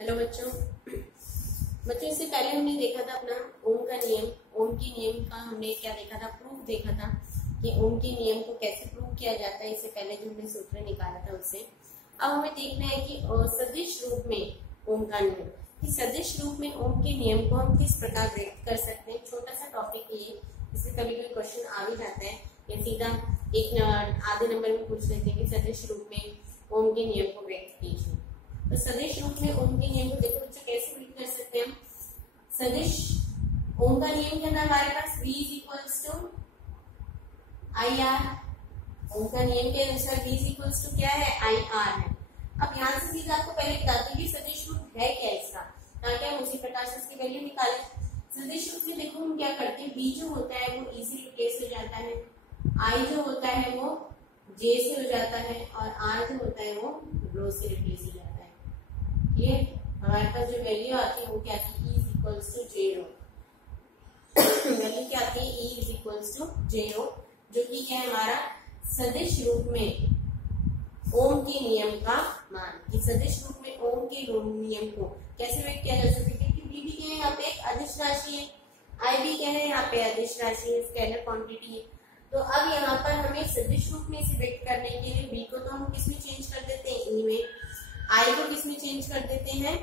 Hello बच्चों। इससे पहले हमने देखा था अपना ओम का नियम। ओम के नियम का हमने क्या देखा था, प्रूफ देखा था कि ओम के नियम को कैसे प्रूव किया जाता है। इससे पहले जो हमने सूत्र निकाला था उससे अब हमें देखना है कि सदिश रूप में ओम का नियम, कि सदिश रूप में ओम के नियम को हम किस प्रकार व्यक्त कर सकते हैं। छोटा सा टॉपिक है ये, इससे कभी कोई क्वेश्चन आ भी जाता है या सीधा एक आधे नंबर में पूछ लेते हैं कि सदिश रूप में ओम के नियम को व्यक्त कीजिए। तो सदिश रूप में ओम के नियम को देखो बच्चों कैसे व्यक्त कर सकते हैं हम। सदिश ओम का नियम क्या था हमारे पास, V is equals to I R. Ohm का नियम के अनुसार V इज इक्वल्स टू क्या है, आई आर है। अब यहाँ से सीधा आपको पहले बताते हैं सदिश रूप है क्या इसका, ताकि हम उसी प्रकार से इसकी वैल्यू निकालें। सदिश रूप में देखो हम क्या करते हैं, V जो होता है वो इजी रिप्लेस हो जाता है, I जो होता है वो J से हो जाता है और R जो होता है वो रो से रिप्लेस हो जाता है। ये हमारे पास जो वैल्यू आती है वो क्या आती है, E is equals to J rho. Value क्या आती है, E is equals to J rho, जो कि क्या है हमारा सदिश रूप में ओम के नियम का मान। इस सदिश रूप में ओम के नियम को कैसे व्यक्त किया जा सकता है, क्योंकि V भी क्या है यहाँ पे एक अदिश राशि है, I भी क्या है यहाँ पे अदिश राशि है, स्केलर क्वांटिटी है। तो अब यहाँ पर हमें सदिश रूप में इसे व्यक्त करने के लिए V को तो हम किस में चेंज कर देते हैं, E में, I को किस में चेंज कर देते हैं,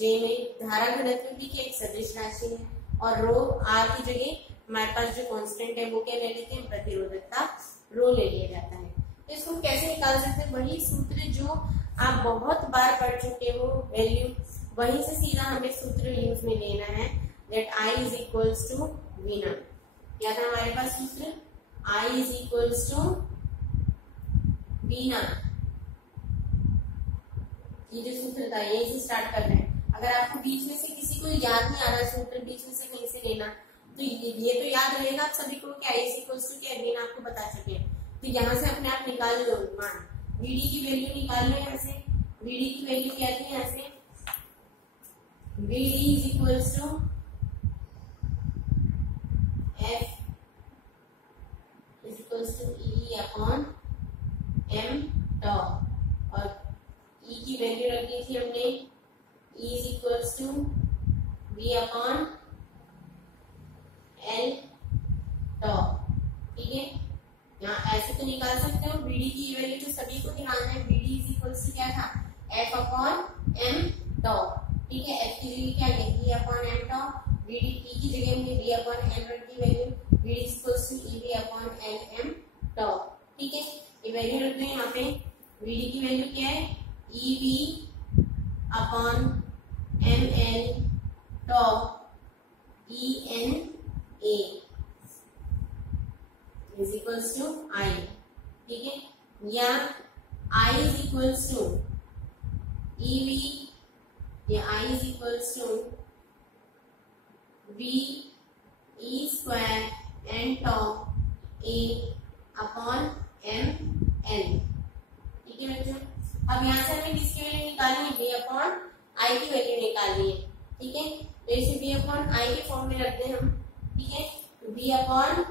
J में। धारा घनत्व भी की एक सदिश राशि है और रो R की जगह हमारे पास जो कांस्टेंट है वो क्या ले लेते हैं, प्रतिरोधकता रो ले लिया जाता है। तो इसको कैसे निकाल सकते हैं, वही सूत्र जो आप बहुत बार पढ़ चुके हो वैल्यू, वहीं से सीधा हमें सूत्र यूज में लेना है, that I is equals to V naught. क्या था हमारे पास सूत्र, I is equals to V naught. ये जो सूत्र था यही से स्टार्ट करना है। अगर आपको बीच में से किसी को याद नहीं आ रहा सूत्र, बीच में से कहीं से लेना, तो ये तो याद रहेगा आप सभी को क्या इज इक्वल्स टू क्या है, आप आपको बता चुके हैं। तो यहाँ से अपने आप निकाल लो मान, VD की वैल्यू निकाल लो यहाँ से। VD की वैल्यू क्या थी यहाँ से, VD is equals to F is equals to E upon M tau, और E की वैल्यू रखी थी हमने E is equals to V upon L tau. ठीक है, यहाँ ऐसे तो निकाल सकते हो। VD की वैल्यू तो सभी को ध्यान है, VD इज इक्वल्स टू क्या था, F अपॉन M टॉ। ठीक है, F की जगह क्या है, E upon M tau. VD E की जगह हमने V अपॉन L रखी value, VD is equals to EV upon L M tau. ठीक है, ये वैल्यू रख दें यहाँ पे। VD की वैल्यू क्या है, EV upon ML tau ENA is equals to I। ठीक है, या I is equals to EV, या I is equals to V E square N tau A upon ML। ठीक है बच्चों, अब यहाँ से हमें किसकी वैल्यू निकालनी है, V अपॉन I की वैल्यू निकालनी है। ठीक है, तो इसे V अपॉन I के फॉर्म में रखते हैं हम। ठीक है, तो V अपॉन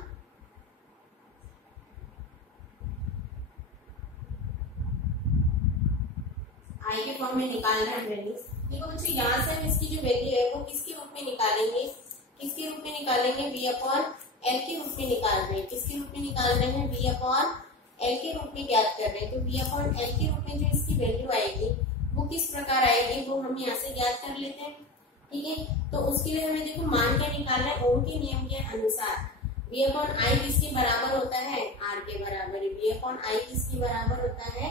I के फॉर्म में निकालना है वैल्यू। देखो बच्चों, यहाँ से हम इसकी जो वैल्यू है वो किसके रूप में निकालेंगे, किसके रूप में निकालेंगे, V अपॉन L के रूप में निकाल रहे हैं। किसके रूप में निकाल रहे हैं, V अपॉन L के रूप में ज्ञात कर रहे हैं। तो V अपॉन L के रूप में जो इसकी वैल्यू आएगी वो किस प्रकार आएगी, वो हम यहाँ से ज्ञात कर लेते हैं। ठीक है, तो उसके लिए हमें देखो मान क्या निकालना है, ओम के नियम के अनुसार V अपॉन I किसके बराबर होता है, R के बराबर है। V अपॉन I किसके बराबर होता है,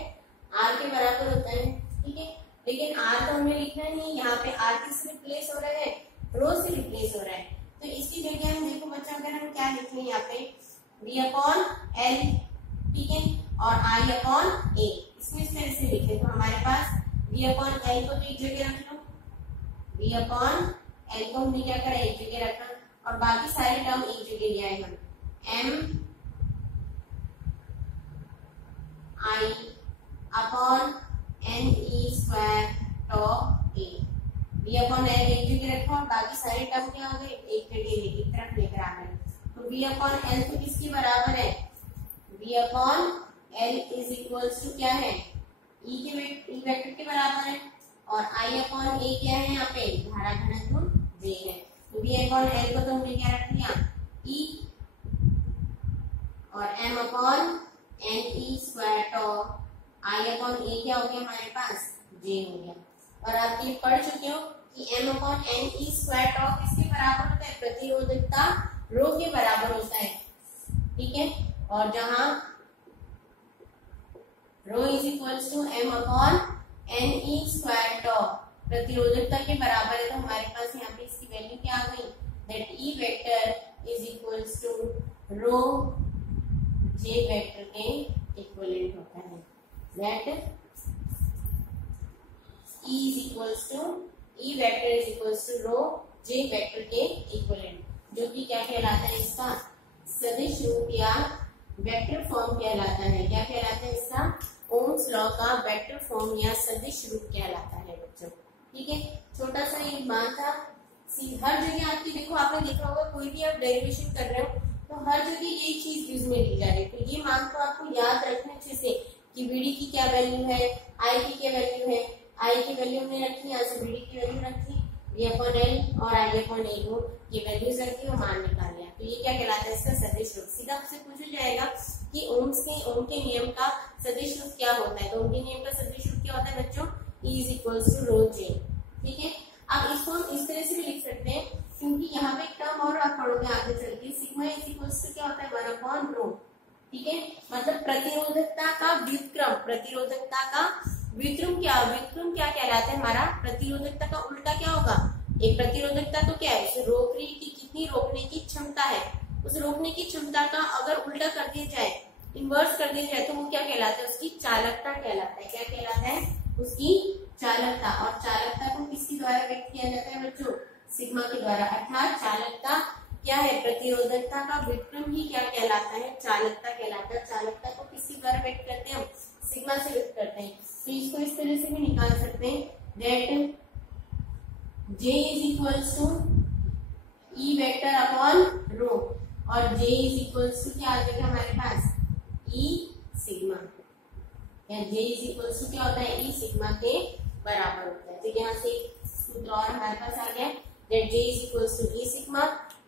R के बराबर होता है। ठीक है, लेकिन R तो हमें लिखना नहीं, यहाँ पे R किससे रिप्लेस हो रहा है, रो से रिप्लेस हो रहा है। तो इसकी जगह हम देखो बच्चा, अगर हम क्या लिख लें यहाँ पे, V अपॉन L, ठीक है, और I अपॉन A, इसको इस तरह से लिखे तो हमारे पास V अपॉन L को तो एक जगह रख लो, V अपॉन L को हमने क्या करा, एक जगह रखा, और बाकी सारे टर्म एक जगह ले आए हम, M I upon NE square tau A। V upon L एक जगह रखा और बाकी सारे टर्म क्या हो गए, एक जगह एक तरफ लेकर आ गए। तो V अपॉन L तो किसके बराबर है, V upon L is equals to क्या है, E वेक्टर के बराबर है। और I अपॉन ए क्या है यहाँ पे, धारा घनत्व J है। तो V अपॉन L को तो हमने क्या रख दिया, E, और M upon n e square tau, I upon A क्या हो गया हमारे पास, J हो गया। और आप ये पढ़ चुके हो कि M upon n e square tau किसके बराबर होता है, प्रतिरोधकता रो के बराबर होता है, ठीक है। और जहां rho is equals to m upon n e square tau प्रतिरोधकता के बराबर है, तो हमारे पास यहाँ पे इसकी वैल्यू क्या आ गई, that E vector is equals to rho J vector के इक्विवेलेंट होता है। That E is equals to, E vector is equals to rho J vector के इक्विवेलेंट, जो कि क्या कहलाता है, इसका सदिश रूप या वेक्टर फॉर्म कहलाता है। क्या कहलाता है इसका, ओम्स लॉ का वेक्टर फॉर्म या सदिश रूप कहलाता है बच्चों, ठीक है। छोटा सा ये मान था, हर जगह आपकी देखो, आपने देखा होगा कोई भी आप डेरिवेशन कर रहे हो तो हर जगह यही चीज यूज में ली जा रही है। तो ये मान को आपको याद रखना अच्छे से कि बीडी की क्या वैल्यू है, आई की क्या वैल्यू है, आई की वैल्यू हमने रखी, यहाँ से बीडी की वैल्यू रखी, V अपॉन एल और I अपॉन ए को ये वैल्यूज रखी और मान निकाल लिया। तो ये क्या कहलाता है, इसका सदिश रूप। सीधा आपसे पूछा जाएगा कि ओम के नियम का सदिश रूप क्या होता है, तो ओम के नियम का सदिश रूप क्या होता है बच्चों, E is equals to rho जे, ठीक है। अब इसको हम इस तरह से भी लिख सकते हैं, क्योंकि यहाँ पे एक टर्म और आप पढ़ोगे आगे चल के, सिग्मा इज इक्वल्स टू क्या होता है, 1 अपॉन रो, ठीक है। मतलब प्रतिरोधकता का व्युत्क्रम, प्रतिरोधकता का व्युत्क्रम क्या कहलाता है हमारा, प्रतिरोधकता का उल्टा क्या होगा, एक प्रतिरोधकता तो क्या है, रोकने की कितनी रोकने की क्षमता है, उस रोकने की क्षमता का अगर उल्टा कर दिया जाए, इन्वर्स कर दिया जाए, तो वो क्या कहलाता है, उसकी चालकता कहलाता है। क्या कहलाता है, उसकी चालकता। और चालकता को किसके द्वारा व्यक्त किया जाता है बच्चों, सिग्मा के द्वारा। अर्थात चालकता क्या है, प्रतिरोधकता का व्युत्क्रम ही क्या कहलाता है, चालकता कहलाता है। चालकता को किसके द्वारा व्यक्त करते हैं हम, सिग्मा से व्यक्त करते हैं। तो इसको इस तरह से भी निकाल सकते हैं, that J is equals to E vector upon rho, और J इज इक्वल्स टू क्या आ जाएगा हमारे पास, ई सिग्मा, या J इज इक्वल्स टू क्या होता है, ई सिग्मा के बराबर होता है। तो यहाँ से सूत्र और हमारे पास आ गया, that J is equals to E sigma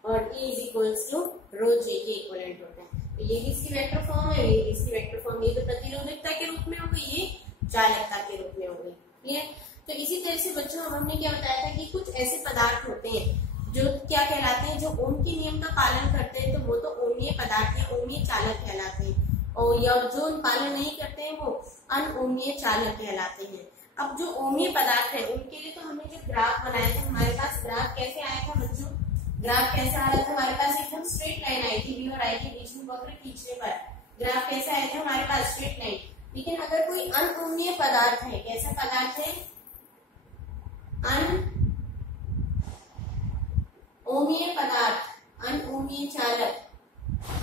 और E is equals to rho J के इक्विवेलेंट होता है। तो ये भी इसकी वेक्टर फॉर्म है, ये भी इसकी वेक्टर फॉर्म, ये तो प्रतिरोधकता के रूप में हो गई, ये चालकता के रूप में हो गई, ठीक है। तो इसी तरह से बच्चों हमने क्या बताया था कि कुछ ऐसे पदार्थ होते हैं जो क्या कहलाते हैं, जो ओम के नियम का पालन करते हैं, तो वो तो ओमीय पदार्थ है, ओमीय चालक कहलाते हैं, और या जो पालन नहीं करते हैं वो अनओमीय चालक कहलाते हैं। अब जो ओमीय पदार्थ है उनके लिए तो हमने जो ग्राफ बनाया था, हमारे पास ग्राफ कैसे आया था बच्चों, ग्राफ कैसा आ रहा था हमारे पास, एकदम स्ट्रेट लाइन आई थी, बी और आई के बीच में वक्र खींचने पर ग्राफ कैसा आया था हमारे पास, स्ट्रेट लाइन। लेकिन अगर कोई अनओमीय पदार्थ है, कैसा पदार्थ है, अनओमीय पदार्थ, अनओमीय चालक,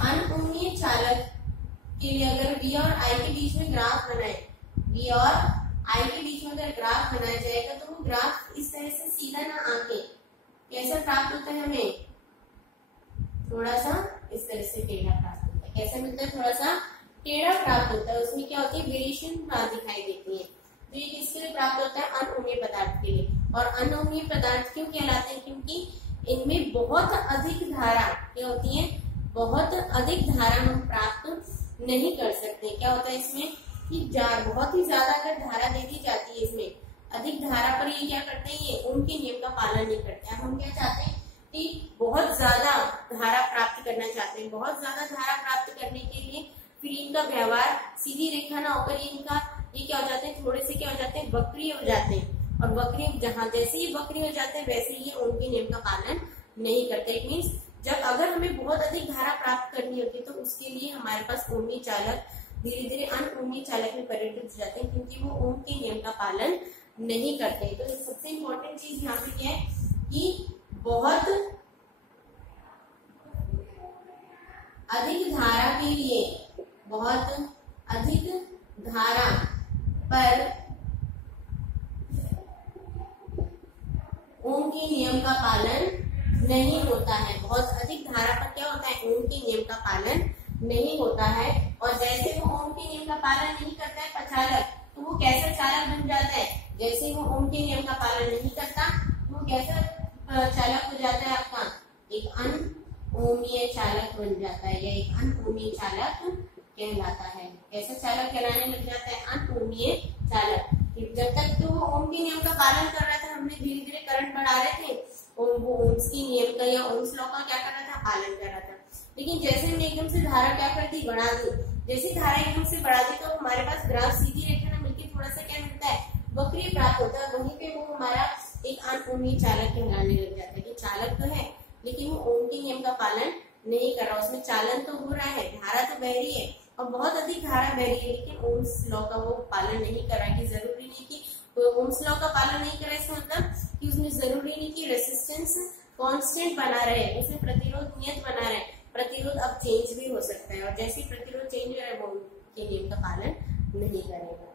अनओमीय चालक के लिए अगर V और I के बीच में ग्राफ बनाए, V और I के बीच में अगर ग्राफ बनाया जाएगा, तो वो ग्राफ इस तरह से सीधा ना आके कैसा प्राप्त होता है, हमें थोड़ा सा इस तरह से टेढ़ा प्राप्त होता है। कैसे मिलता है, थोड़ा सा टेढ़ा प्राप्त होता है, उसमें क्या होती है, वेरिएशन दिखाई देती है। तो ये किसके लिए प्राप्त होता है, अनओमीय पदार्थ के लिए। और अनओमीय पदार्थ क्यों कहलाते हैं, क्योंकि इनमें बहुत अधिक धारा क्या होती है, बहुत अधिक धारा हम प्राप्त नहीं कर सकते। क्या होता है इसमें कि बहुत ही ज्यादा अगर धारा दे दी जाती है, इसमें अधिक धारा पर ये क्या करते हैं, ये ओम के नियम का पालन नहीं करते हैं। हम क्या चाहते हैं कि बहुत ज्यादा धारा प्राप्त करना चाहते हैं। बहुत ज्यादा धारा प्राप्त करने के लिए फिर इनका व्यवहार सीधी रेखा ना होकर इनका ये क्या हो जाते हैं, थोड़े से क्या हो जाते हैं, वक्रीय हो जाते हैं। और वक्रीय जहां जैसे ही वक्रीय हो जाते हैं वैसे ही ओम के नियम का पालन नहीं करते। इट मीन्स जब अगर हमें बहुत अधिक धारा प्राप्त करनी होती है तो उसके लिए हमारे पास ओमीय चालक धीरे धीरे अनओमीय चालक में परिवर्तित हो जाते हैं, क्योंकि वो ओम के नियम का पालन नहीं करते। तो सबसे इम्पोर्टेंट चीज यहाँ पे क्या है कि बहुत अधिक धारा के लिए, बहुत अधिक धारा पर ओम के नियम का पालन नहीं होता है। बहुत अधिक धारा पर क्या होता है, ओम के नियम का पालन नहीं होता है। और जैसे वो ओम के नियम का पालन नहीं करता है प्रचालक, तो वो कैसा चालक बन जाता है, जैसे वो ओम के नियम का पालन नहीं करता, वो कैसा चालक हो जाता है आपका, एक अनओमीय चालक बन जाता है, या एक अनओमीय चालक कहलाता है। कैसा चालक कहलाने लग जाता है, अनओमीय चालक। जब तक तो वो ओम के नियम का पालन कर रहा था, हमने धीरे धीरे करंट बढ़ा रहे थे, और वो ओम्स की नियम का या ओम्स लॉ का क्या कर रहा था, पालन कर रहा था। लेकिन जैसे हमने एकदम से धारा क्या कर दी, बढ़ा दी, जैसे धारा एकदम से बढ़ा दी तो हमारे पास ग्राफ सीधी रेखा ना मिलकर थोड़ा सा क्या मिलता है, वक्री प्राप्त होता है। वहीं पे वो हमारा एक अनओमीय चालक कहलाने लग जाता है, कि चालक तो है लेकिन वो ओम के नियम का पालन नहीं कर रहा, उसमें चालन तो हो रहा है, धारा तो बह रही है और बहुत अधिक धारा बह रही है, लेकिन ओम्स लॉ का वो पालन नहीं कर रहा है। कि जरूरी नहीं कि ओम्स लॉ का पालन नहीं करे, इसका मतलब कि उसमें जरूरी नहीं कि रेसिस्टेंस कांस्टेंट बना रहे, उसमें प्रतिरोध नियत बना रहे, प्रतिरोध अब चेंज भी हो सकता है, और जैसे प्रतिरोध चेंज हो रहा है वो के नियम का पालन नहीं करेगा।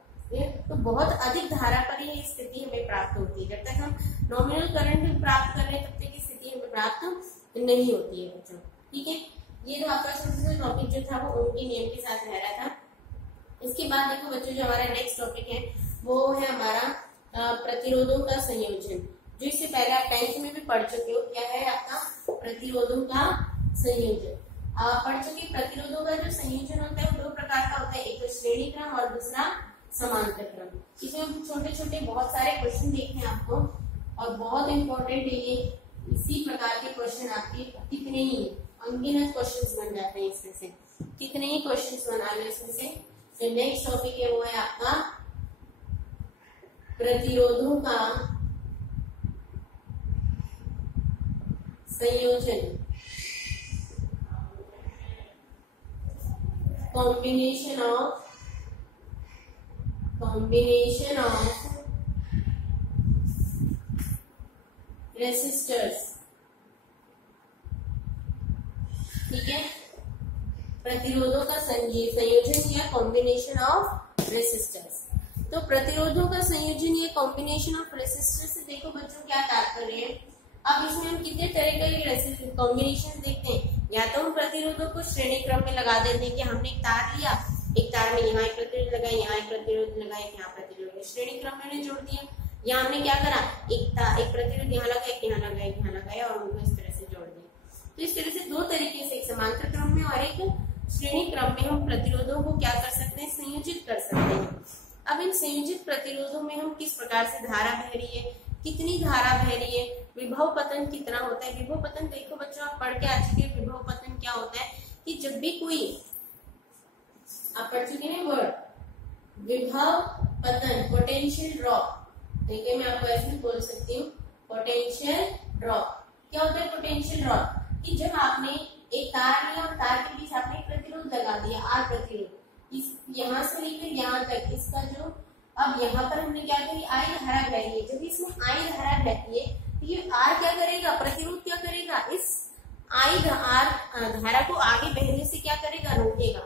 तो बहुत अधिक धारा पर ही स्थिति हमें प्राप्त होती है। जब तक हम नॉमिनल करंट प्राप्त कर रहे हैं तब तक की स्थिति हमें प्राप्त नहीं होती है बच्चों। ठीक है, ये तो आपका सबसे टॉपिक जो था वो ओम के नियम के साथ रह रहा था। इसके बाद देखो बच्चों, जो हमारा नेक्स्ट टॉपिक है वो है हमारा प्रतिरोधों का संयोजन, जो इससे पहले आप 10th में भी पढ़ चुके हो। क्या है आपका प्रतिरोधों का संयोजन, पढ़ चुके। प्रतिरोधों का जो संयोजन होता है वो 2 प्रकार का होता है, एक तो श्रेणी क्रम और दूसरा समांतर क्रम। इसमें छोटे छोटे बहुत सारे क्वेश्चन देखने हैं आपको, और बहुत इंपॉर्टेंट है ये। इसी प्रकार के क्वेश्चन आपके कितने ही अनगिनत क्वेश्चंस बन जाते हैं, इसमें से कितने ही क्वेश्चंस बना लो इसमें से। जो नेक्स्ट टॉपिक है वो है आपका प्रतिरोधों का संयोजन, कॉम्बिनेशन ऑफ रेसिस्टर्स। ठीक है, प्रतिरोधों का संयोजन या कॉम्बिनेशन ऑफ रेसिस्टर्स। तो प्रतिरोधों का संयोजन या कॉम्बिनेशन ऑफ रेसिस्टर्स से देखो बच्चों क्या तात्पर्य है। अब इसमें हम कितने तरह के कॉम्बिनेशन देखते हैं। या तो हम प्रतिरोधों को श्रेणी क्रम में लगा देते हैं कि हमने एक तार लिया, एक तार में यहाँ एक प्रतिरोध लगाया, यहाँ एक प्रतिरोध लगाया, यहाँ प्रतिरोध, श्रेणी क्रम में जोड़ दिया। या हमने क्या करा, एक प्रतिरोध यहाँ लगाया, एक यहाँ लगाया, एक यहाँ लगाया, और उनको इस तरह से जोड़ दिया। तो इस तरह से 2 तरीके से, एक समांतर क्रम में और एक श्रेणी क्रम में हम प्रतिरोधों को क्या कर सकते हैं, संयोजित कर सकते हैं। अब इन संयोजित प्रतिरोधों में हम किस प्रकार से धारा बह रही है, कितनी धारा बह रही है, विभव पतन कितना होता है। विभव पतन देखो बच्चों, आप पढ़ के आ चुके हैं। विभव पतन क्या होता है कि जब भी कोई, आप पढ़ चुके हैं वर्ड, विभव पतन, पोटेंशियल ड्रॉप। देखिए मैं आपको ऐसे बोल सकती हूँ, पोटेंशियल ड्रॉप। क्या होता है पोटेंशियल ड्रॉप, कि जब आपने एक तार लिया और तार के बीच आपने एक प्रतिरोध लगा दिया, आर प्रतिरोध, इस यहाँ से लेकर यहाँ तक, इसका जो, अब यहाँ पर हमने क्या करी, आई धारा बह रही है। जब इसमें आई धारा बहती है तो ये आर क्या करेगा, प्रतिरोध क्या करेगा, इस आई धारा को आगे बहने से क्या करेगा, रोकेगा।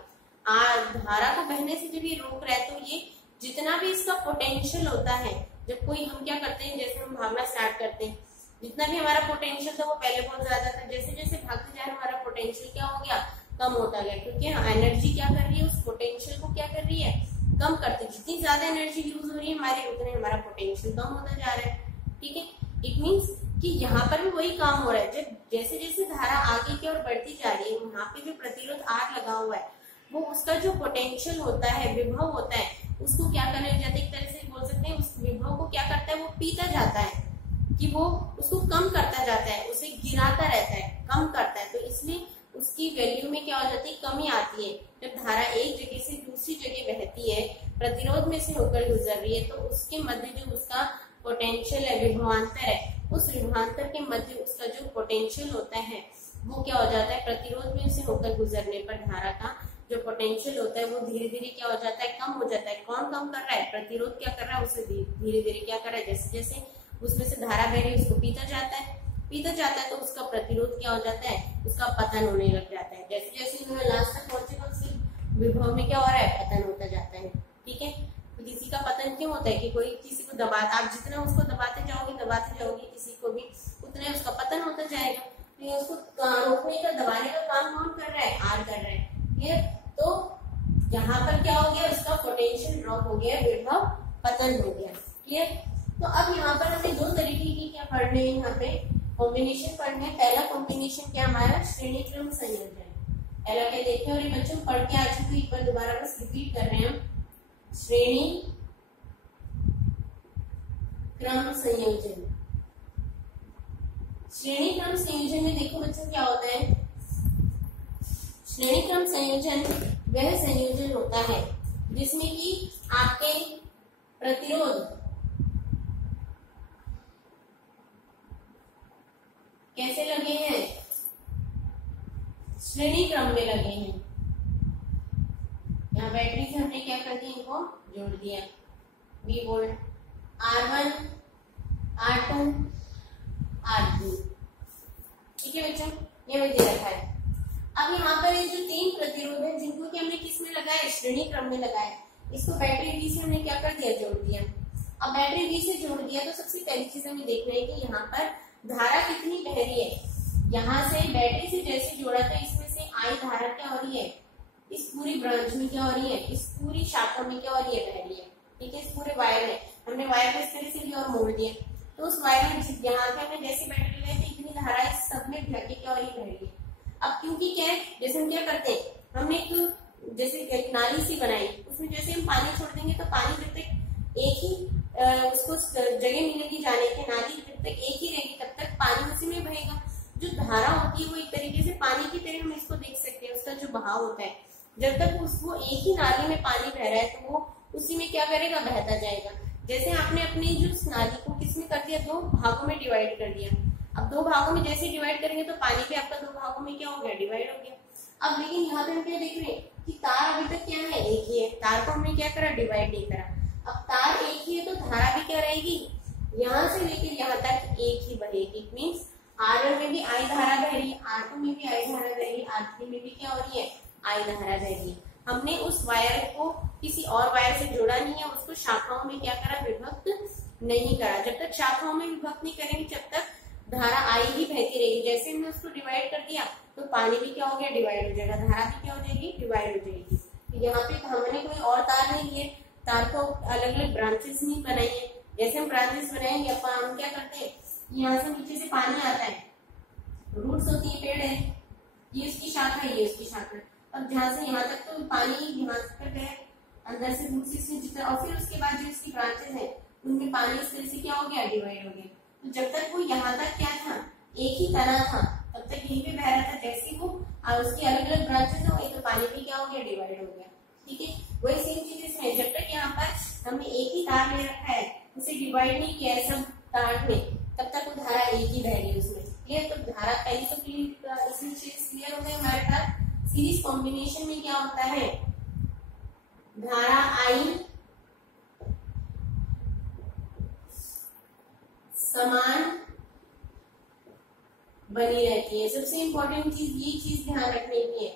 धारा को बहने से जब ये रोक रहा है तो ये जितना भी इसका पोटेंशियल होता है, जब कोई हम क्या करते हैं, जैसे हम भागना स्टार्ट करते हैं, जितना भी हमारा पोटेंशियल था वो पहले बहुत ज्यादा था, जैसे जैसे भागते जा रहे हमारा पोटेंशियल क्या हो गया, कम होता गया। क्योंकि एनर्जी क्या कर रही है, उस पोटेंशियल को क्या कर रही है, कम करती। जितनी ज्यादा एनर्जी यूज हो रही है हमारी, उतने हमारा पोटेंशियल कम होता जा रहा है। ठीक है, इट मीन्स कि यहाँ पर भी वही काम हो रहा है। जब जैसे जैसे धारा आगे की ओर बढ़ती जा रही है, यहाँ पे जो प्रतिरोध आर लगा हुआ है, वो उसका जो पोटेंशियल होता है, विभव होता है, उसको क्या करने लग जाता है, एक तरह से बोल सकते हैं, उस विभव को क्या करता है, वो पीता जाता है, कि वो उसको कम करता जाता है, उसे गिराता रहता है, कम करता है। तो इसलिए उसकी वैल्यू में क्या हो जाती है, कमी आती है। जब धारा एक जगह से दूसरी जगह बहती है, प्रतिरोध में से होकर गुजर रही है, तो उसके मध्य जो उसका पोटेंशियल है, विभवांतर है, उस विभवांतर के मध्य उसका जो पोटेंशियल होता है वो क्या हो जाता है, प्रतिरोध में से होकर गुजरने पर धारा का जो पोटेंशियल होता है वो धीरे धीरे क्या हो जाता है, कम हो जाता है। कौन कम कर रहा है, प्रतिरोध क्या कर रहा है, उसे धीरे धीरे क्या कर रहा है, जैसे जैसे उसमें से धारा बह रही है उसको पीता जाता है, तो उसका प्रतिरोध क्या हो जाता है, उसका पतन होने लग जाता है। जैसे जैसे लास्ट तक पहुंचेगा उसके विभव में क्या हो रहा है, पतन होता जाता है। ठीक है, तो किसी का पतन क्यों होता है कि कोई किसी को आप जितना उसको दबाते जाओगे किसी को भी, उतना उसका पतन होता जाएगा। तो उसको रोकने का, दबाने का काम कौन कर रहा है, आर कर रहा है। ये तो यहाँ पर क्या हो गया, उसका पोटेंशियल ड्रॉप हो गया, विभव पतन हो गया। क्लियर। तो अब यहाँ पर हमें दो तरीके की क्या पढ़ने हैं, यहाँ पे कॉम्बिनेशन पढ़ने। पहला कॉम्बिनेशन क्या हमारा, श्रेणी क्रम संयोजन। पहला क्या देखें, और ये बच्चों पढ़ के आ चुके, एक बार दोबारा बस रिपीट कर रहे हैं हम। श्रेणी क्रम संयोजन। श्रेणी क्रम संयोजन में देखो बच्चों क्या होता है, श्रेणी क्रम संयोजन वह संयोजन होता है जिसमें कि आपके प्रतिरोध कैसे लगे हैं, श्रेणी क्रम में लगे हैं। यहाँ बैटरी से हमने क्या कर दिया, इनको जोड़ दिया, V volt, R1 R2 R2, ठीक है बच्चों, ये मुझे दे रखा है। अब यहाँ पर ये जो तीन प्रतिरोध है जिनको कि हमने किस में लगाया, श्रेणी क्रम में लगाया, इसको बैटरी B से हमने क्या कर दिया, जोड़ दिया। अब बैटरी B से जोड़ दिया तो सबसे पहली चीज हमें देखना है कि यहाँ पर धारा कितनी बह रही है। यहाँ से बैटरी से जैसे जोड़ा था, इसमें से I धारा क्या हो रही है, इस पूरी ब्रांच में क्या हो रही है, इस पूरी शाखा में क्या हो रही है, बह रही है, ठीक है। इस पूरे वायर में हमने वायर को इस तरह से लिया और मोड़ दिया, तो उस वायर में यहाँ पे हमने जैसे बैटरी लगाई तो इतनी धारा इस सब में ढके क्या हो रही है, बह रही है। अब क्योंकि क्या है, जैसे हम क्या करते हैं, हमने एक जैसे एक नाली सी बनाई, उसमें जैसे हम पानी छोड़ देंगे तो पानी जब तक एक ही उसको जगह मिलेगी जाने की, नाली जब तक एक ही रहेगी तब तक पानी उसी में बहेगा। जो धारा होती है वो एक तरीके से पानी की तरह हम इसको देख सकते हैं, उसका जो बहाव होता है, जब तक उसको एक ही नाली में पानी बह रहा है तो वो उसी में क्या करेगा, बहता जाएगा। जैसे आपने अपनी जो नाली को किसमें कर दिया, दो भागों में डिवाइड कर दिया। अब दो भागों में जैसे डिवाइड करेंगे तो पानी भी आपका दो भागों में क्या हो गया, डिवाइड हो गया। अब लेकिन यहाँ पे हम क्या देख रहे हैं कि तार अभी तक क्या है, एक ही है, तार को हमने क्या करा, डिवाइड नहीं करा। अब तार एक ही है तो धारा भी क्या रहेगी, यहाँ से लेकर यहाँ तक एक ही बहेगी। इट मीन्स R1 में भी I धारा बह रही है, R2 में भी I धारा बह रही है, R3 में भी क्या हो रही है, I धारा बह रही है। हमने उस वायर को किसी और वायर से जोड़ा नहीं है, उसको शाखाओं में क्या करा, विभक्त नहीं करा। जब तक शाखाओं में विभक्त नहीं करेंगे जब तक धारा I ही बहती रहेगी। जैसे हमने उसको डिवाइड कर दिया तो पानी भी क्या हो गया, डिवाइड हो जाएगा, धारा भी क्या हो जाएगी, डिवाइड हो जाएगी। तो यहाँ पे हमने कोई और तार नहीं लिए, तार को अलग अलग ब्रांचेस नहीं बनाई है। जैसे हम ब्रांचेस बनाएंगे हम क्या करते हैं, यहाँ से नीचे से पानी आता है, रूट्स होती है, पेड़ है, ये उसकी शाखा है, ये उसकी शाखा है। अब जहाँ से यहाँ तक तो पानी यहाँ तक है, अंदर से रूट से जितना, और फिर उसके बाद जो इसकी ब्रांचेस है उनमें पानी इस तरह से क्या हो गया, डिवाइड हो गया। तो जब तक वो यहाँ तक क्या था, एक ही तरह था, तब तक यहीं पे बह रहा था। जैसे वो उसकी अलग अलग ब्रांचेस हो गई तो पानी भी क्या हो गया, डिवाइड हो गया, ठीक है। वही सेम चीजें हैं, जब तक यहाँ पर हमने एक ही तार ले रखा है, उसे डिवाइड नहीं किया है सब तार में, तब तक वो धारा एक ही बह रही है उसमें, क्लियर। तो धारा पहली तो इसमें चीज क्लियर हो गई हमारे पास। सीरीज कॉम्बिनेशन में क्या होता है, धारा I समान बनी रहती है। सबसे इंपॉर्टेंट चीज ये चीज ध्यान रखने की है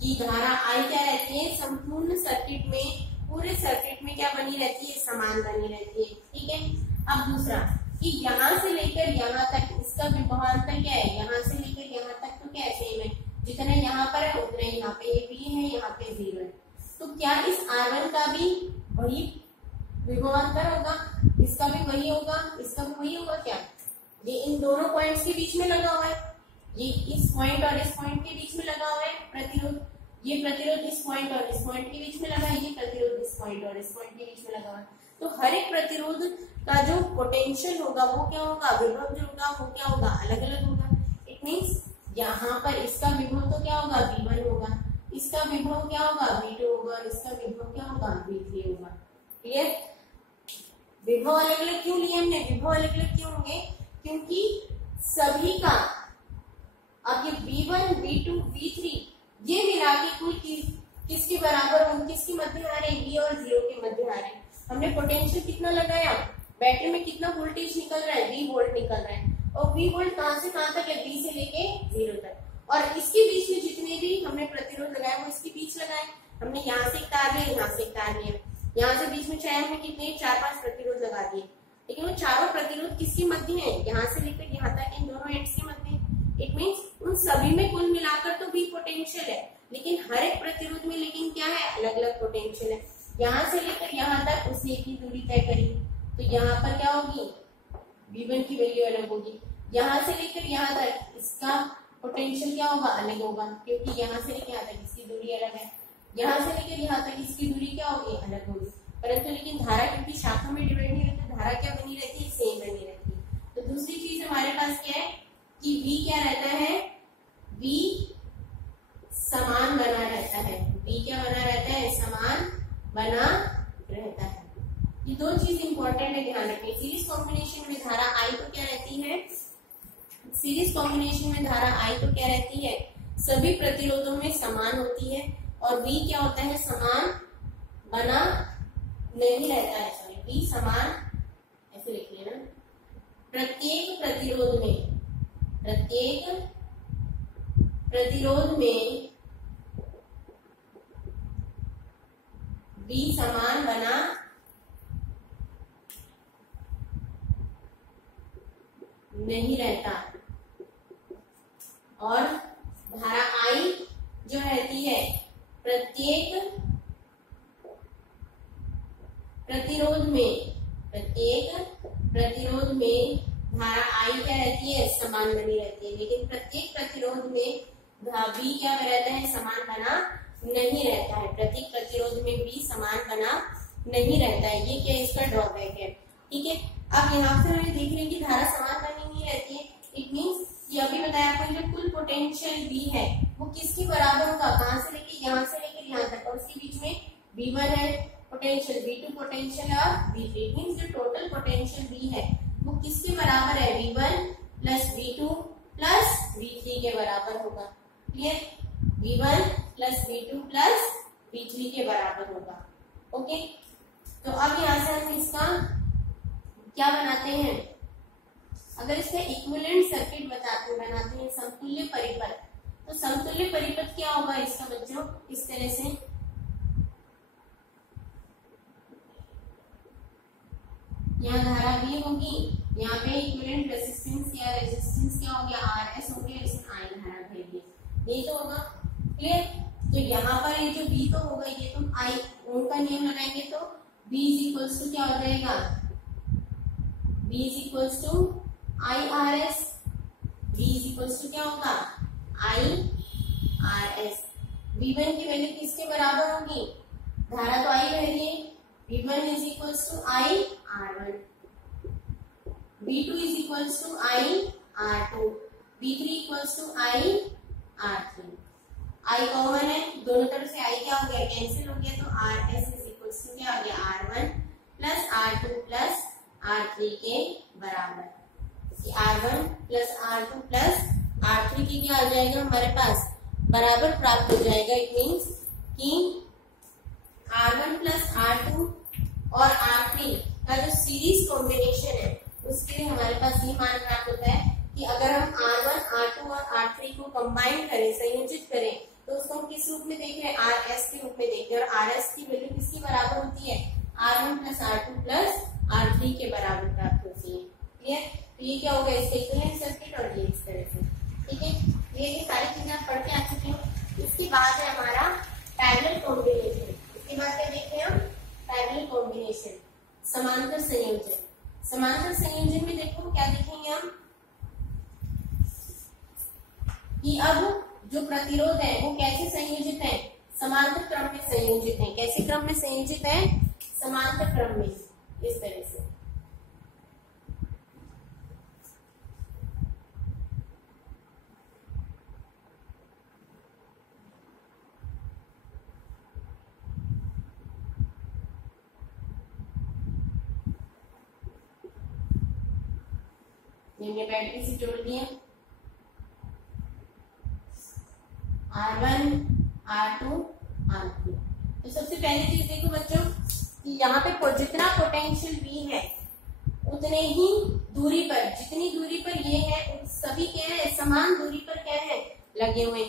कि धारा I क्या रहती है, संपूर्ण सर्किट में, पूरे सर्किट में क्या बनी रहती है, समान बनी रहती है, ठीक है। अब दूसरा कि यहाँ से लेकर यहाँ तक इसका विभवांतर क्या है, यहाँ से लेकर यहाँ तक तो क्या है, सेम है, जितना यहाँ पर है उतना यहाँ पे ये V है, यहाँ पे 0 है। तो क्या इस R1 का भी वही विभवांतर होगा, इसका भी वही होगा, इसका भी वही होगा क्या? ये इन दोनों पॉइंट्स के बीच में लगा हुआ है, ये इस पॉइंट और इस पॉइंट के बीच में लगा हुआ है प्रतिरोध, ये प्रतिरोध इस पॉइंट और इस पॉइंट के बीच में लगा है, ये प्रतिरोध इस पॉइंट और इस पॉइंट के बीच में लगा हुआ है। तो हर एक प्रतिरोध का जो पोटेंशियल होगा वो क्या होगा, विभव जो होगा वो क्या होगा, अलग अलग होगा। इट मीन्स यहाँ पर इसका विभव तो क्या होगा, V1 होगा, इसका विभव क्या होगा, V2 होगा, इसका विभव क्या होगा, V3 होगा। क्लियर? विभव अलग अलग क्यों लिए हमने, विभव अलग अलग क्यों होंगे, क्योंकि सभी का अब ये V1, V2, V3 ये मिला के कुल किसके बराबर होंगे, किसके मध्य आ रहे हैं, V और 0 के मध्य आ रहे हैं। हमने पोटेंशियल कितना लगाया, बैटरी में कितना वोल्टेज निकल रहा है, V वोल्ट निकल रहा है, और V वोल्ट कहां से कहां तक है, B से लेके 0 तक, और इसके बीच में जितने भी हमने प्रतिरोध लगाए वो इसके बीच लगाए। हमने यहाँ से एक तार लिया, यहाँ से एक तार लिया, यहाँ से बीच में चाहे हमने कितने 4-5 प्रतिरोध लगा दिए, लेकिन वो चारों प्रतिरोध किसके मध्य है, यहाँ से लेकर यहाँ तक इन दोनों एंड्स के मध्य। इट मीन्स उन सभी में कुल मिलाकर तो V पोटेंशियल है, लेकिन हर एक प्रतिरोध में लेकिन क्या है, अलग अलग पोटेंशियल है। यहाँ से लेकर यहाँ तक उसने इतनी दूरी तय करी, तो यहाँ पर क्या होगी, V1 की वैल्यू अलग होगी। यहाँ से लेकर यहाँ तक इसका पोटेंशियल क्या होगा, अलग होगा, क्योंकि यहाँ से लेकर यहाँ तक इसकी दूरी अलग है। यहाँ से लेकर यहाँ तक इसकी दूरी क्या होगी, अलग होगी। परंतु लेकिन धारा क्योंकि शाखा में डिवाइड नहीं रहती, धारा क्या बनी रहती है, सेम बनी रहती है। तो दूसरी चीज हमारे पास क्या है कि V क्या रहता है, V समान बना रहता है। V क्या बना रहता है, समान बना रहता है। ये दो चीज इंपॉर्टेंट है, ध्यान रखें। सीरीज कॉम्बिनेशन में धारा I तो क्या रहती है, सीरीज कॉम्बिनेशन में धारा I तो क्या रहती है, सभी प्रतिरोधों में समान होती है, और V क्या होता है, समान बना नहीं रहता है। सॉरी, V समान ऐसे लिख लेना, प्रत्येक प्रतिरोध में, प्रत्येक प्रतिरोध में V समान बना नहीं रहता, और धारा I जो रहती है प्रत्येक प्रतिरोध में, प्रत्येक प्रतिरोध में धारा I क्या रहती है, समान बनी रहती है। लेकिन प्रत्येक प्रतिरोध में V क्या रहता है, समान बना नहीं रहता है। प्रत्येक प्रतिरोध में V समान बना नहीं रहता है। ये क्या इसका ड्रॉबैक है, ठीक है। अब यहाँ से हमें देख रहे हैं कि धारा समान बनी नहीं रहती है। इट मीन्स ये अभी बताया आपको, जो कुल पोटेंशियल V है वो किसके बराबर होगा, कहाँ से लेके यहाँ से लेकर यहाँ तक, और उसके बीच में V1 है पोटेंशियल, V2 पोटेंशियल और V3। मीन्स जो टोटल पोटेंशियल V है वो किसके बराबर है, V1 plus V2 plus V3 के बराबर होगा। Clear, V1 plus V2 plus V3 के बराबर होगा। ओके, तो अब यहाँ से हम इसका क्या बनाते हैं, अगर इसका इक्विवेलेंट सर्किट बनाते हैं, समतुल्य परिपथ, तो समतुल्य परिपथ क्या होगा इसका बच्चों, इस तरह से यहाँ धारा V होगी, यहाँ पे इक्विवेलेंट रेजिस्टेंस या रेजिस्टेंस क्या हो गया, RS हो गया, इसे I धारा कहेंगे, यही तो होगा। क्लियर, तो यहाँ पर ये जो V तो होगा, ये तुम I ओम का नियम लगाएंगे तो V इज इक्वल्स टू क्या हो जाएगा, V is equals to IRS, V is equals to क्या होगा, IRS। V1 की वैल्यू किसके बराबर होगी, धारा तो I रह रही है, V1 is equals to IR1, V2 is equals to IR2, V3 equals to IR3। I common है, दोनों तरफ से I क्या हो गया, कैंसिल हो गया, तो RS इज इक्वल्स टू क्या हो गया, R1 plus R2 plus R3 के बराबर। R1 plus R2 plus R3 की क्या आ जाएगा हमारे पास, बराबर प्राप्त हो जाएगा। इट मीन्स कि R1 प्लस R2 और R3 का जो सीरीज कॉम्बिनेशन है उसके लिए हमारे पास ये मान प्राप्त होता है कि अगर हम R1, R2 और R3 को कंबाइन करें, संयोजित करें, तो उसको हम किस रूप में देख रहे हैं, RS के रूप में देख रहे हैं, और RS की वैल्यू किसकी बराबर होती है, R1 plus R2 plus R3 के बराबर प्राप्त होती है। क्लियर, तो ये क्या होगा, इसका इक्विवेलेंट सर्किट, और ये इस तरह से, ठीक है। ये सारी चीजें आप पढ़ के आ चुके हो। इसके बाद है हमारा पैरेलल कॉम्बिनेशन। इसके बाद क्या देख रहे हैं हम, पैरेलल कॉम्बिनेशन, समांतर संयोजन। समांतर संयोजन में देखो क्या देखेंगे हम कि अब जो प्रतिरोध है वो कैसे संयोजित है, समांतर क्रम में संयोजित है। कैसे क्रम में संयोजित है, समांतर क्रम में, इस तरह से। हमने बैटरी से जोड़ दिया, R1, R2, R3। तो सबसे पहली चीज देखो बच्चों कि यहाँ पे जितना पोटेंशियल V है उतने ही दूरी पर, जितनी दूरी पर ये है सभी क्या है, समान दूरी पर क्या है, लगे हुए।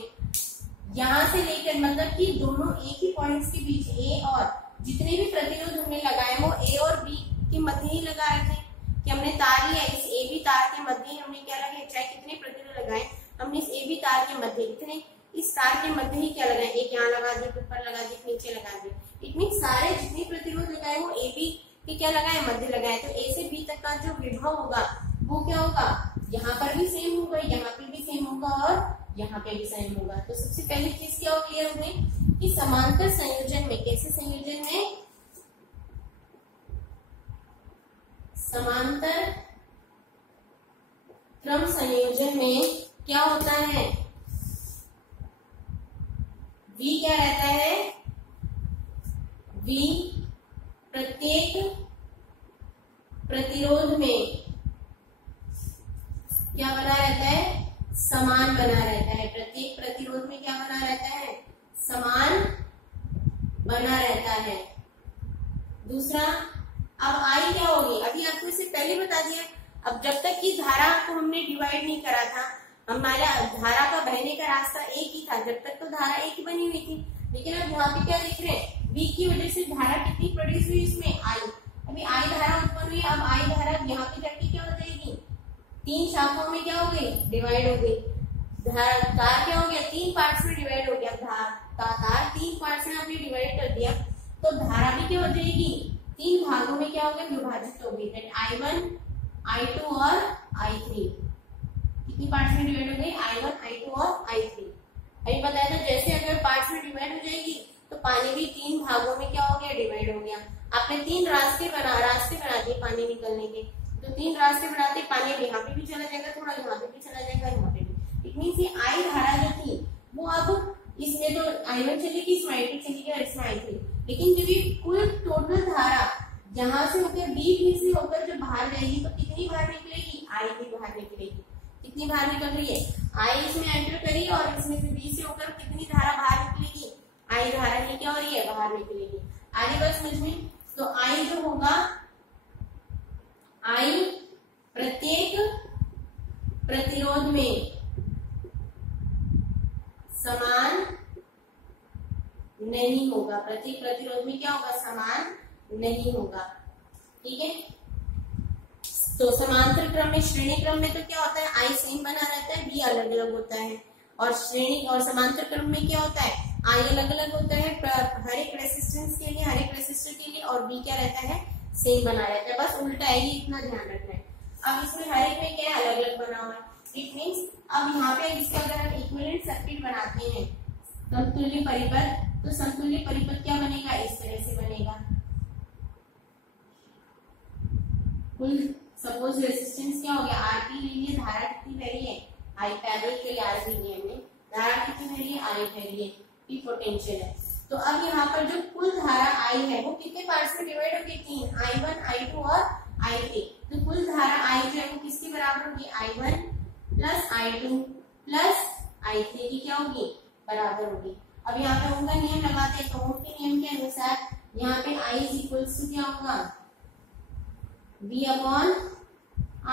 यहाँ से लेकर मतलब कि दोनों एक ही पॉइंट्स के बीच A और जितने भी प्रतिरोध हमने लगाए वो A और B के मध्य ही लगा रखे कि हमने तार लिया, इस AB तार के मध्य ही हमने क्या लगाया, चाहे कितने प्रतिरोध लगाए हमने इस AB तार के मध्य, इतने इस तार के मध्य ही क्या लगाए, एक यहाँ लगा दी, ऊपर लगा दी, नीचे लगा दी, इट मीन सारे जितने प्रतिरोध लगाए वो ए बी के क्या लगाए, मध्य लगाए। तो ए से बी तक का जो विभव होगा वो क्या होगा, यहाँ पर भी सेम होगा, यहाँ पे भी सेम होगा और यहाँ पे भी सेम होगा। तो सबसे पहली चीज क्या हो क्लियर हो गई कि समांतर संयोजन में, कैसे संयोजन में, समांतर क्रम संयोजन में क्या होता है, V क्या रहता है, V प्रत्येक प्रतिरोध में क्या बना रहता है, समान बना रहता है। प्रत्येक प्रतिरोध में क्या बना रहता है, समान बना रहता है। दूसरा, अब I क्या होगी, अभी आपको इससे पहले बता दिया। अब जब तक की धारा को हमने डिवाइड नहीं करा था, हमारा धारा का बहने का रास्ता एक ही था, जब तक तो धारा एक ही बनी हुई थी। लेकिन अब यहाँ पे क्या देख रहे हैं, V की वजह से धारा कितनी प्रोड्यूस हुई इसमें, I। अभी I धारा उत्पन्न हुई, अब I धारा यहाँ पे जाके क्या हो जाएगी, तीन शाखाओं में क्या हो गई, डिवाइड हो गई। तार क्या हो गया, तीन पार्ट्स में डिवाइड हो गया। तार तीन पार्ट्स में आपने डिवाइड कर दिया तो धारा भी क्या हो जाएगी, तीन भागों में क्या हो गया, विभाजित हो गई। I1, I2 और I3 कितनी पार्ट्स में डिवाइड हो गई, I1, I2 और I3। अभी बताया था जैसे अगर पार्ट्स में डिवाइड हो जाएगी तो पानी भी तीन भागों में क्या हो गया, डिवाइड हो गया। आपने तीन रास्ते बना दिए पानी निकलने के, तो तीन रास्ते बनाते पानी यहाँ पे भी चला जाएगा, थोड़ा यहाँ पे भी चला जाएगा, यहाँ पे भी। इट मीन्स ये I धारा जो थी वो अब इसमें तो I1 चलेगी, इसमें I2 चलेगी और इसमें I3। लेकिन जब ये कुल टोटल धारा यहाँ से होकर B से होकर जब बाहर जाएगी तो कितनी बाहर निकलेगी, I भी बाहर निकलेगी। कितनी बाहर निकल रही है, I इसमें एंटर करी और इसमें से B से होकर कितनी धारा बाहर निकलेगी, I धारा ही क्या हो रही है, बाहर निकलेगी। आगे बात समझ में, तो I जो होगा, I प्रत्येक प्रतिरोध में समान नहीं होगा। प्रत्येक प्रतिरोध में क्या होगा, समान नहीं होगा। ठीक है, तो समांतर क्रम में, श्रेणी क्रम में तो क्या होता है, I सेम बना रहता है, B अलग अलग होता है। और श्रेणी और समांतर क्रम में क्या होता है, I अलग अलग होता है हर एक रेसिस्टेंस के लिए, हर एक रेसिस्टर के लिए, और B क्या रहता है, सेम बना रहता है। बस उल्टा है, इतना ध्यान रखना है। अब इसमें हर एक में क्या है, अलग अलग बना हुआ है। इट मीन्स अब यहाँ पे इसका अगर हम इक्विवेलेंट सर्किट बनाते हैं, समतुल्य परिपथ, तो समतुल्य परिपथ क्या बनेगा, इस तरह से बनेगा। कुल सपोज रेसिस्टेंस क्या हो गया, RP ले लिए, धारा कितनी बह रही है, I पैरेलल के लिए RP लिए हमने, धारा कितनी बह रही है, I बह रही है, P पोटेंशियल है। तो अब यहाँ पर जो कुल धारा I है वो कितने पार्ट्स में डिवाइड होगी, तीन, I1, I2 और I3। तो कुल धारा I जो है वो किसके बराबर होगी, I1 plus I2 plus I3 की क्या होगी, बराबर होगी। अब यहाँ पे ओम का नियम लगाते हैं, तो ओम के नियम के अनुसार यहाँ पे I इज इक्वल्स टू क्या होगा, V upon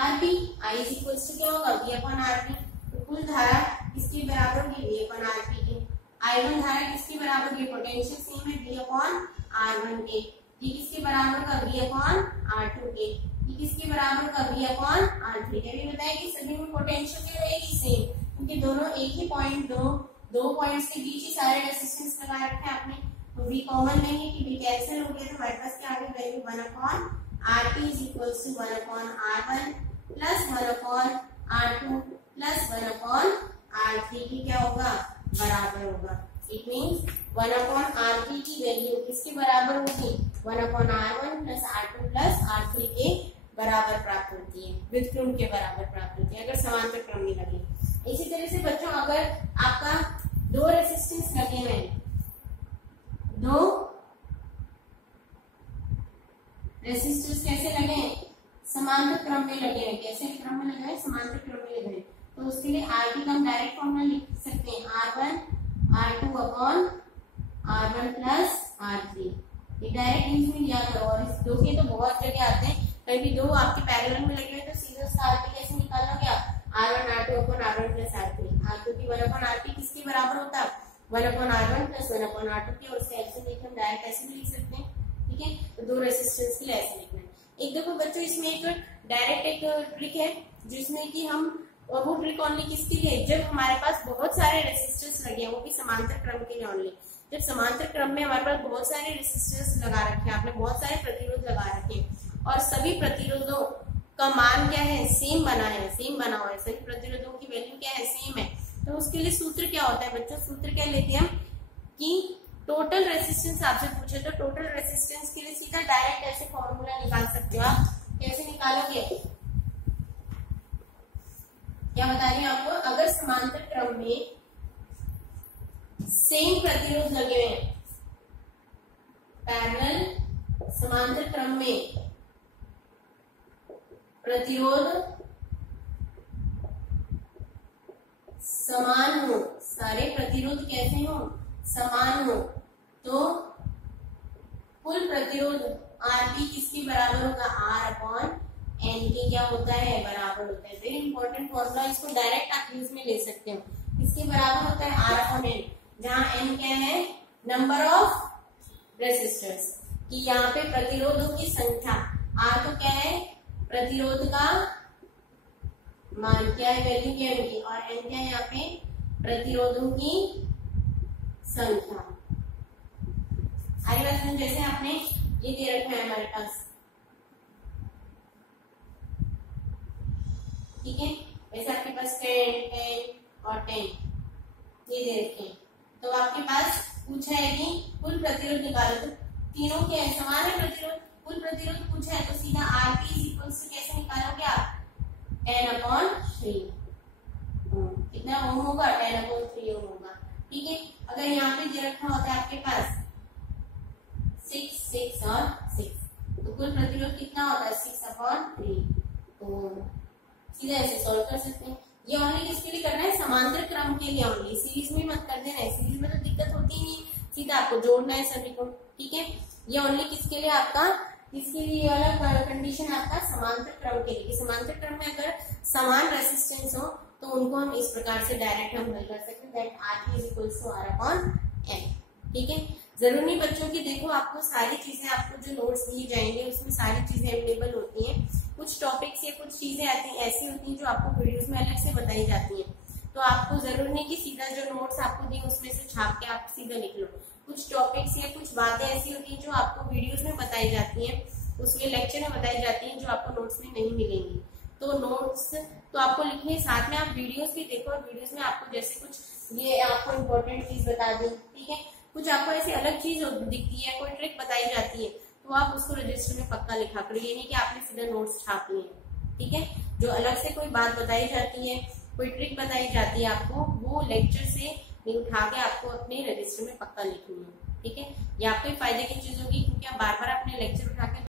RP। I is equals to क्या होगा, V अपॉन RP। तो कुल धारा किसके बराबर होगी, V अपॉन RP के। I1 धारा किसके बराबर होगी, पोटेंशियल सेम है, V अपॉन R1 के। ये किसके बराबर होगा, V अपॉन R2 के। ये किसके बराबर होगा, V अपॉन R3 के। भी बताया कि सभी में पोटेंशियल क्या रहेगी, सेम, क्योंकि दोनों एक ही पॉइंट, दो पॉइंट्स के बीच ही सारे रेसिस्टेंस लगा रखे हैं आपने। तो V कॉमन नहीं है कि V कैंसिल हो गया, तो हमारे पास क्या आ गया, value 1 upon RP is equals to 1 upon R1 plus 1 upon R2 plus 1 upon R3 की क्या होगा, बराबर होगा। इट मीन्स 1 अपॉन RP की वैल्यू किसके बराबर होगी, 1 upon R1 plus R2 plus R3 के बराबर प्राप्त होती है, व्युत्क्रम के बराबर प्राप्त होती है, अगर समांतर क्रम में लगे। इसी तरह से बच्चों, अगर आपका दो रेसिस्टेंस लगे हुए हैं, दो रेसिस्टेंस कैसे लगे हैं, समांतर क्रम में लगे हैं। कैसे क्रम में लगे हैं, समांतर क्रम में लगे हैं। तो उसके लिए RP का हम डायरेक्ट फॉर्मूला लिख सकते हैं, R1 R2 upon R1 plus R3। ये डायरेक्ट यूज में लिया करो। और इस दो के तो बहुत जगह आते हैं, कभी दो आपके पैरेलल में लगे हुए तो सीधा उसका RP कैसे निकालोगे आप, R1 R2 upon R1 plus R3। R2 की 1 अपॉन RP किसके बराबर होता है, 1 upon R1 plus 1 upon R2 की। और उससे एल्सियम लेके हम डायरेक्ट ऐसे भी लिख सकते हैं। ठीक है, तो दो रेसिस्टेंस के लिए ऐसे लिखना है। एक देखो बच्चों, इसमें एक डायरेक्ट एक ट्रिक है जिसमें कि हम, और वो ट्रिक ओनली किसके लिए, जब हमारे पास बहुत सारे रेसिस्टेंस लगे हैं, वो भी समांतर क्रम के लिए ओनली। जब समांतर क्रम में हमारे पास बहुत सारे रेसिस्टेंस लगा रखे हैं, आपने बहुत सारे प्रतिरोध लगा रखे हैं और सभी प्रतिरोधों का मान क्या है, सेम बना हुआ है, सभी प्रतिरोधों की वैल्यू क्या है, सेम है। तो उसके लिए सूत्र क्या होता है बच्चों, सूत्र क्या लेते हैं हम कि टोटल रेसिस्टेंस आपसे पूछे तो टोटल रेसिस्टेंस के लिए सीधा डायरेक्ट ऐसे फॉर्मूला निकाल सकते हो आप। कैसे निकालोगे, क्या बता रही हूँ आपको, अगर समांतर क्रम में सेम प्रतिरोध लगे हुए हैं, पैरेलल समांतर क्रम में प्रतिरोध समान हो, सारे प्रतिरोध कैसे हो, समान हो, तो कुल प्रतिरोध आरपी किसके बराबर होगा, आर अपॉन एन के क्या होता है, बराबर होता है। वेरी इंपॉर्टेंट फॉर्मूला, इसको डायरेक्ट आप यूज में ले सकते हो। किसके बराबर होता है, आर अपॉन एन, जहां एन क्या है, नंबर ऑफ रेसिस्टर्स, कि यहाँ पे प्रतिरोधों की संख्या, आर तो क्या है प्रतिरोध का मान, क्या है वैल्यू क्या है, और एन क्या है यहाँ पे प्रतिरोधों की संख्या। आगे बात, जैसे आपने ये दे रखा है हमारे पास, ठीक है, वैसे आपके पास 10, 10 और 10 ये दे रखे हैं, तो आपके पास पूछा है कि कुल प्रतिरोध निकालो, तो तीनों के समान है प्रतिरोध, कुल प्रतिरोध पूछा है, तो सीधा आरपी इक्वल्स से कैसे निकालोगे आप, 10/3, कितना ओम होगा, 10/3 ओम होगा, ठीक है। अगर यहाँ पे दे रखा होता है आपके पास 6, 6 और 6, तो कुल प्रतिरोध कितना होता है, 6/3, तो सीधा ऐसे सॉल्व कर सकते हैं। ये ओनली किसके लिए करना है, समांतर क्रम के लिए ओनली, सीरीज में मत कर देना है, सीरीज में तो दिक्कत होती ही नहीं, सीधा आपको जोड़ना है सभी को, ठीक है। ये ओनली किसके लिए आपका, इसके लिए वाला कंडीशन आपका समांतर क्रम के लिए, कि समांतर क्रम में अगर समान रेसिस्टेंस हो तो उनको हम इस प्रकार से डायरेक्ट हम हल कर सकते हैं, that R is equal to R upon N, ठीक है। जरूरी नहीं बच्चों की, देखो आपको सारी चीजें, आपको जो नोट्स दिए जाएंगे उसमें सारी चीजें अवेलेबल होती हैं, कुछ टॉपिक्स या कुछ चीजें ऐसी होती हैं जो आपको वीडियोस में अलग से बताई जाती हैं, तो आपको जरूरी नहीं कि सीधा जो नोट्स आपको दिए उसमें से छाप के आप सीधा लिख लो, कुछ टॉपिक्स या कुछ बातें ऐसी होती हैं जो आपको वीडियोस में बताई जाती हैं, उसमें लेक्चर में बताई जाती हैं, जो आपको नोट्स में नहीं मिलेंगी। तो नोट्स तो आपको लिखने, साथ में आप वीडियोस भी देखो, और वीडियोस में आपको जैसे कुछ ये आपको इम्पोर्टेंट चीज बता दी, ठीक है, कुछ आपको ऐसी अलग चीज दिखती है, कोई ट्रिक बताई जाती है, तो आप उसको रजिस्टर में पक्का लिखा करो, ये नहीं कि आपने सीधा नोट्स छाप लिए, ठीक है। जो अलग से कोई बात बताई जाती है, कोई ट्रिक बताई जाती है आपको, वो लेक्चर से उठा के आपको अपने रजिस्टर में पक्का लिखनी है, ठीक है। ये आपको फायदे की चीज होगी, क्योंकि आप बार बार अपने लेक्चर उठा के